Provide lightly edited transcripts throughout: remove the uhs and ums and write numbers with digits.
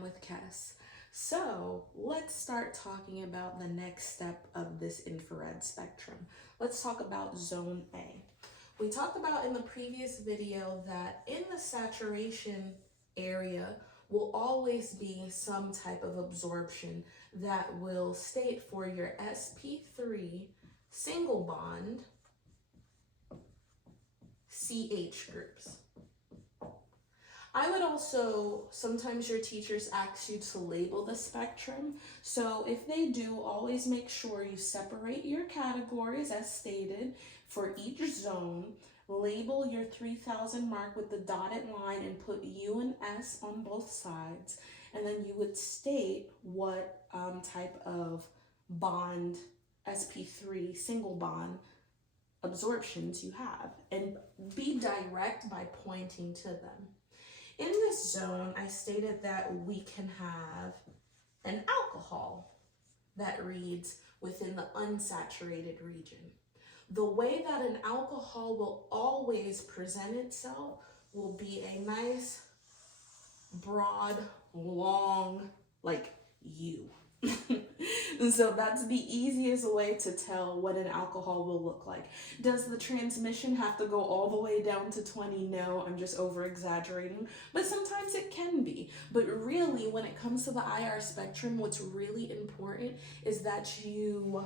KhemWithKess. So let's start talking about the next step of this infrared spectrum. Let's talk about zone A. We talked about in the previous video that in the saturation area will always be some type of absorption that will state for your sp3 single bond CH groups. I would also, sometimes your teachers ask you to label the spectrum. So if they do, always make sure you separate your categories as stated for each zone. Label your 3000 mark with the dotted line and put U and S on both sides. And then you would state what type of bond, sp3 single bond absorptions you have. And be direct by pointing to them. In this zone, I stated that we can have an alcohol that reads within the unsaturated region. The way that an alcohol will always present itself will be a nice, broad, long, like U. And so that's the easiest way to tell what an alcohol will look like. Does the transmission have to go all the way down to 20? No, I'm just over exaggerating, but sometimes it can be. But really, when it comes to the IR spectrum, what's really important is that you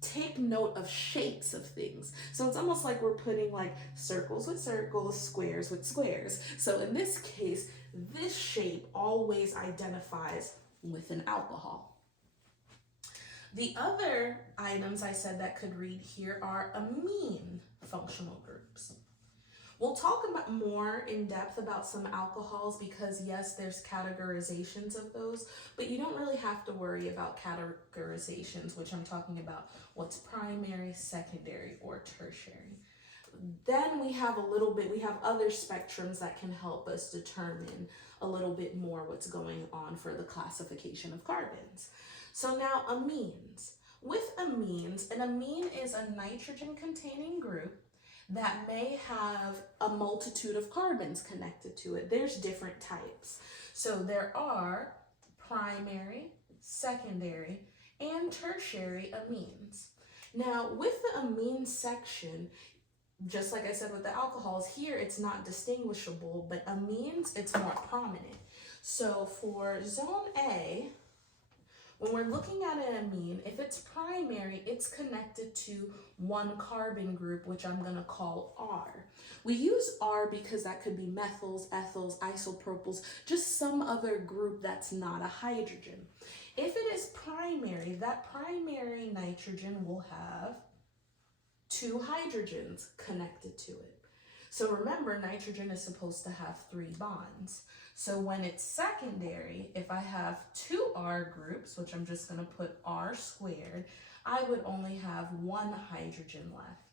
take note of shapes of things. So it's almost like we're putting like circles with circles, squares with squares. So in this case, this shape always identifies with an alcohol. The other items I said that could read here are amine functional groups. We'll talk about more in depth about some alcohols because yes, there's categorizations of those, but you don't really have to worry about categorizations, which I'm talking about what's primary, secondary, or tertiary. Then we have other spectrums that can help us determine a little bit more what's going on for the classification of carbons. So now amines. With amines, an amine is a nitrogen-containing group that may have a multitude of carbons connected to it. There's different types. So there are primary, secondary, and tertiary amines. Now with the amine section, just like I said with the alcohols, here it's not distinguishable, but amines, it's more prominent. So for zone A, when we're looking at an amine, if it's primary, it's connected to one carbon group, which I'm going to call R. We use R because that could be methyls, ethyls, isopropyls, just some other group that's not a hydrogen. If it is primary, that primary nitrogen will have two hydrogens connected to it. So remember, nitrogen is supposed to have 3 bonds. So when it's secondary, if I have 2 R groups, which I'm just going to put R squared, I would only have 1 hydrogen left.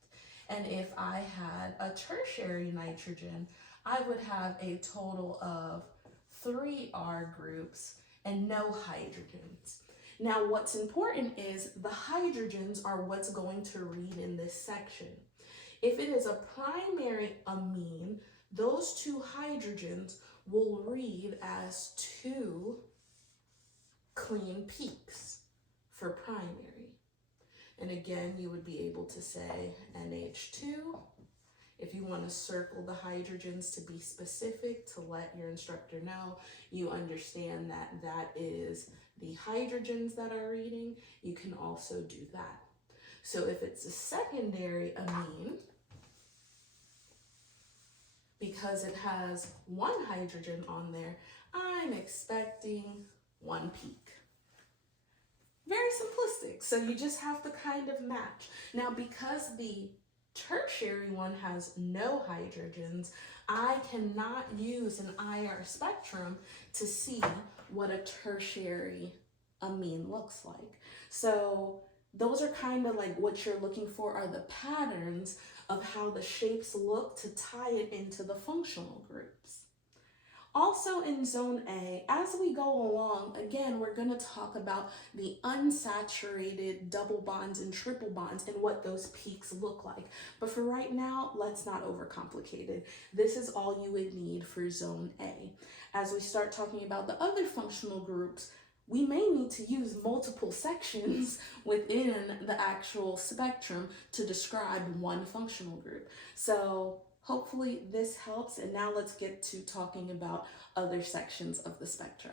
And if I had a tertiary nitrogen, I would have a total of 3 R groups and no hydrogens. Now what's important is the hydrogens are what's going to read in this section. If it is a primary amine, those 2 hydrogens will read as 2 clean peaks for primary. And again, you would be able to say NH2. If you want to circle the hydrogens to be specific, to let your instructor know you understand that that is the hydrogens that are reading, you can also do that. So if it's a secondary amine, because it has 1 hydrogen on there, I'm expecting 1 peak. Very simplistic, so you just have to kind of match. Now, because the tertiary one has no hydrogens, I cannot use an IR spectrum to see what a tertiary amine looks like. So those are kind of like what you're looking for are the patterns of how the shapes look to tie it into the functional groups. Also in zone A, as we go along, again, we're going to talk about the unsaturated double bonds and triple bonds and what those peaks look like. But for right now, let's not overcomplicate it. This is all you would need for zone A. As we start talking about the other functional groups, we may need to use multiple sections within the actual spectrum to describe one functional group. So hopefully this helps, and now let's get to talking about other sections of the spectra.